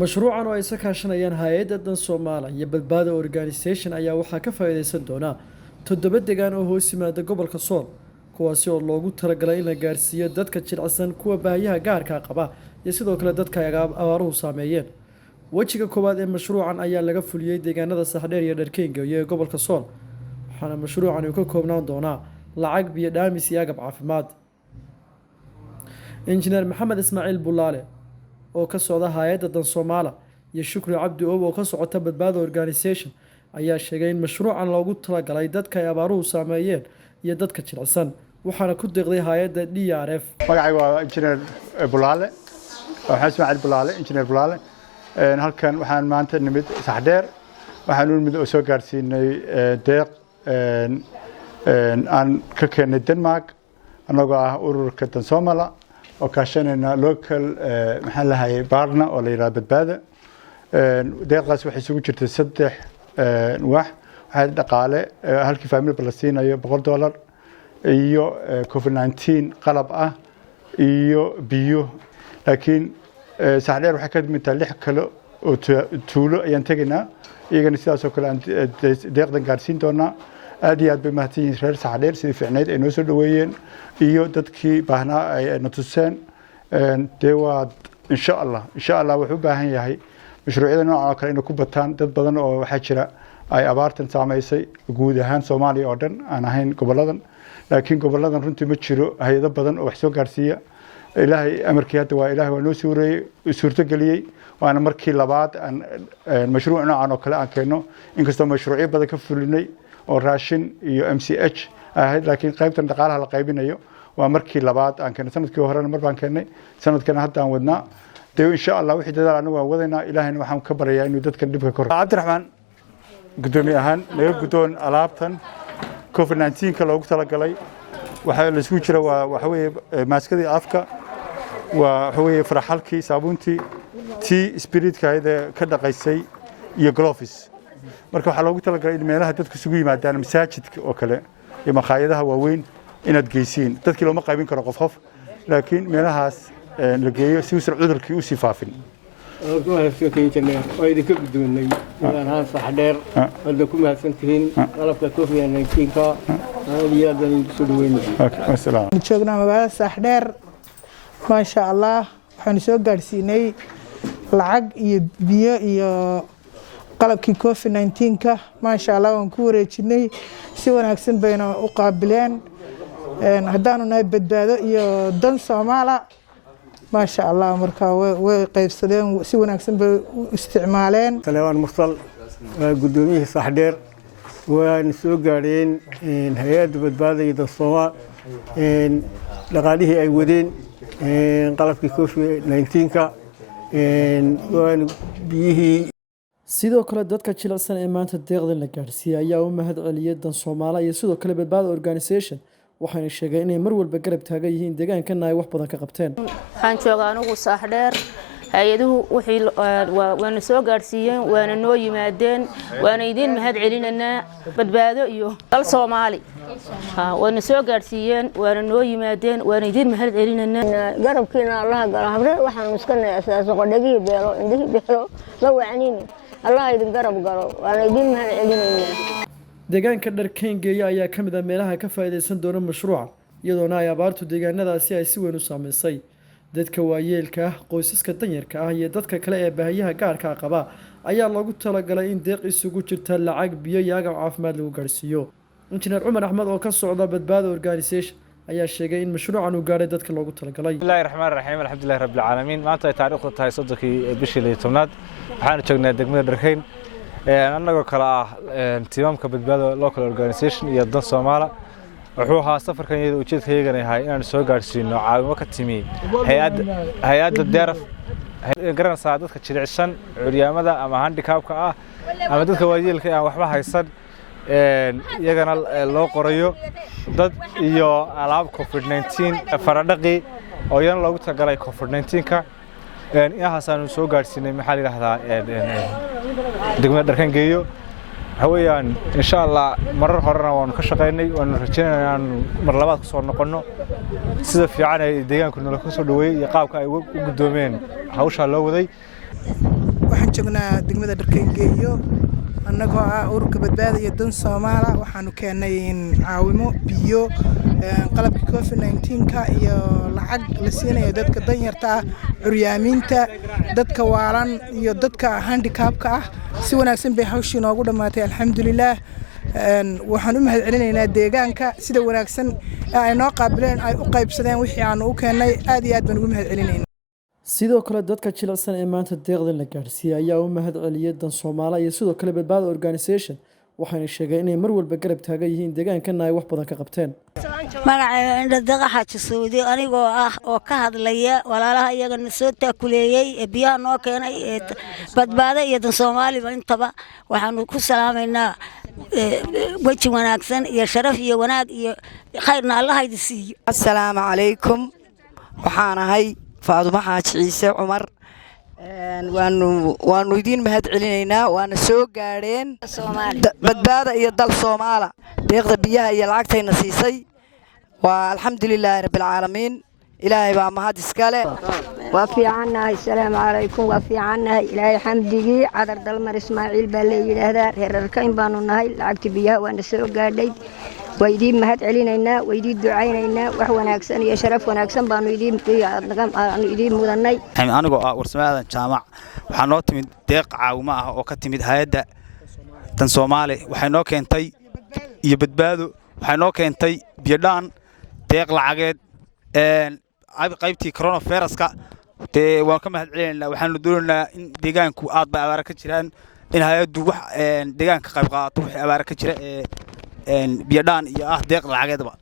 mashruucan oo ay isa kaashanayaan hay'adda dan Soomaaliya iyo Badbaado Organisation ayaa waxaa ka faa'iideysan doona 7 deegaan oo hoos yimaada gobolka Sool kuwaasi oo loogu talagalay in la gaarsiiyo dadka jilicsan kuwa baahiyaha gaarka qaba iyo sidoo kale dadka ay abaaruhu saameeyeen wajiga koowaad ee mashruucan ayaa laga fuliyay deegaanada Saxdheer iyo Dharkeenga ee gobolka Sool waxaana mashruucan uu ka koobnaan doonaa lacag biyo dhaamis iyo agab caafimaad injineer Maxamed Ismaaciil Bulaale oo ka socda hay'adda dan Soomaaliya iyo Shukri Cabdi oo ka socota Badbaado Organisation ayaa sheegay in mashruucan loogu talagalay dadka ay abaaruhu saameeyeen iyo dadka jilicsan waxaana ku deeqday hay'adda DRF magacaygu waa injineer Bulaale waxaan Ismaaciil Bulaale injineer Bulaale halkan waxaan maanta nimid Saxdheer waxaan u nimid oo soo gaarsiinay deeq aan ka keenay Denmark anagoo ah ururka dan Soomaaliya oo kaashanayna local maxaan lahaayay baarna oo la yiraahdo badbaada deeqdaas waxay isugu jirtay 3 wax waxa dhaqaale halkii family Palestinayo $100 iyo COVID-19 qalab ah iyo biyo laakiin Saxdheer waxa ka mid tahay 6 kale oo tuulo ayaan tagnaa iyagana sidaas oo kale aan deeqdan gaarsiin doonaa aad iyo aad bay mahadsanyihiin reer Saxdheer sidii fiicneed ay noo soo dhaweeyeen iyo dadkii baahnaa ay na tuseen deewaad insha Allah wuxuu u baahan yahay mashruucyada noocan oo kale inay ku bataan dad badan oo waxa jira ay abaartan saameysay guud ahaan Soomaaliya oo dhan aan ahayn goboladan laakiin goboladan runtii ma jiro hay'ado badan oo wax soo gaarsiiya ilaahay amarkii hadda waa ilaahay waa noo suurto galiyay waana markii labaad aan mashruuc noocan oo kale aan keeno inkastoo mashruucyo badan ka fulinay oo raashin iyo MCH ahayd laakiin qaybtan dhaqaalaha la qaybinayo waa markii labaad aan keenay sanadkii horena mar baan keenay sanadkan hadda aan wadnaa deeyo insha Allah wixii dadaal anagu waan wadaynaa ilaahayna waxaan ka baryaa inuu dadkan dhibka kor Cabdiraxmaan gudoomiye ahaan naga gudoon alaabtan COVID-19 ka loogu talagalay waxa la isku jira waxa weeye maaskadii afka waxa weeye faraxalkii saabuuntii tii spiritka ka dhaqaysay iyo gloves marka waxa loogu talagalay in meelaha dadku isugu yimaadaan masaajidka oo kale iyo maqaayadaha waaweyn inaad geysiin dadkii looma qaybin karo qof laakiin meelahaas la geeyo si uusan cudurkii u sii faafin idinka gudoonay inaan Saxdheer wada ku mahadsantihiin qalabka COVID-19 ka iyo dadin soo dhaweynay joognaa magaalada Saxdheer ma sha Allah waxaan soo gaarsiinay lacag iyo biyo iyo qalabkii COVID-19 ka ma sha Allah waan ku wareejinay si wanaagsan bayna u qaabileen haddaanu nahay badbaado iyo dan Soomaaliya ما شاء الله مركا وقيبسدين si wanaagsan bay u isticmaaleen Talewaan Mursal gudoomiyaha Saxdheer waan soo gaareen hay'adda badbaadada Soomaaliya dhaqaalihii ay wadeen qalabkii COVID-19 ka waan biyihii sidoo kale dadka jilicsan ee maanta deeqdan la gaarsiiyay ayaa u mahad celiyay dan Soomaaliya iyo sidoo kale Badbaado Organisation waxayna sheegeen inay mar walba garab taagan yihiin deegaankan ay wax badan ka qabteen waxaan joogaa anigu Saxdheer hay'aduhu wixii waana soo gaarsiiyeen waana noo yimaadeen waana idin mahad celinanaa badbaado iyo dal Soomaali waana soo gaarsiiyeen waana noo yimaadeen waana idin mahad celinanaa garabkiina Allah gala habre waxaan iskana asaas qodhagii beelo indhii beelo la wacnini Allah idin garab galo waana idin mahad celinanaa deegaanka Dharkeenga ayaa ka mid ah meelaha ka faa'iideysan doona mashruuca iyadoona ay abaartu deegaanadaasi ay si weyn u saameysay dadka waayeelka ah qoysaska danyarka ah iyo dadka kale ee baahiyaha gaarka qaba ayaa loogu talagalay in deeq isugu jirta lacag biyo iyo agab caafimaad lagu gaarsiiyo injineer Cumar Axmed oo ka socda Badbaado Organisation ayaa sheegay in mashruucan uu gaaray dadka loogu talagalay Bismillahirrahmanirrahiim alxamdulillahi rabbil caalamiin maanta ay taariikhdu tahay 3 bishii 10aad waxaan joognaa degmada Dharkeen annagoo kala ah tiimamka badbaado local organisation iyo dan Soomaaliya wuxuu ahaa safarkan iyada ujeedkayga yahay inaan soo gaarsiino caawimo ka timi hay'adda DRF garanaysa dadka jilicsan curyamada ama handicapka ah ama dadka waayeelka aan waxba haysan iyagana loo qorayo dad iyo alaab COVID-19 faradhaqi oo yan loogu talagalay COVID-19 ka inahaasaan soo gaarsiinay maxaa la yiraahdaa degmada Dharkeenga هويان إن شاء الله مرة هرنا ونكشقيني ونرجعنا مر لبعض كسر نقلنا سيد في عنا ديان كنا نكسر دوي يقابك وقدومين هوش هاللو ذي waxaan joognaa degmada Dharkeengeeyo annagoo ah ururka badbaada iyo dan Soomaala waxaanu keenay caawimo biyo qalabka COVID-19 iyo lacag la siinayo dadka danyarta ah curyaaminta dadka waalan iyo dadka handicapka ah si wanaagsan bay hawshii noogu dhamaatay alxamdulillaah waxaan u mahadcelinaynaa deegaanka sida wanaagsan ay noo qaabileen ay u qaybsadeen wixii aan u keenay aad iyo aad baan ugu mahadcelinaynaa sidoo kale dadka jilicsan ee maanta deeqdan la gaarsiiyay ayaa u mahadceliyay dan Soomaaliya iyo sidoo kale badbaado organization waxaana sheegay inay mar walba garab taagan yihiin deegaankana ay wax badan ka qabteen magaca indhadaqa xaaji Saudi anigoo ah oo ka hadlaya walaalaha iyaga soo taakuleeyay ee biyaha noo keenay ee badbaado iyo dan Soomaaliya intaba waxaanu ku salaamaynaa waji wanaagsan iyo sharaf iyo wanaag iyo khayrna Allah idin siiyo assalaamu calaykum waxaan ahay Faadumo Xaaji Ciise Cumar waanu idin mahadcelinaynaa waana soo gaareen badbaada iyo dal Soomaala deeqda biyaha iyo lacagtayna siisay waa alxamdulilaahi rabbil caalamiin ilaahay baa mahad iskale waa fiicannahay assalaamu calaykum waa fiicannahay ilaahay xamdigii cadar dalmar Ismaaciil baa la yiraahdaa reer Arkayn baanu nahay lacagta biyaha waana soo gaadhay ويدين مهد علينا ويدين دعينا وحنا أحسن يا شرف ونأحسن بانو يدين يدين مدني. أنا جو ورسمة الجامع وحنوت من دق عومة وكتمد هيدا تنصومالي وحنوك أنتي يبدبادو وحنوك أنتي بيدان دق العقد قيبتي كورونا فيروس كا وكم مهد علينا وحندورنا ديجان كو أطبع أبارك جيران إن هيدا وح ديجان كقيب قاطع أبارك جيران بيدان يا دق العقد بقى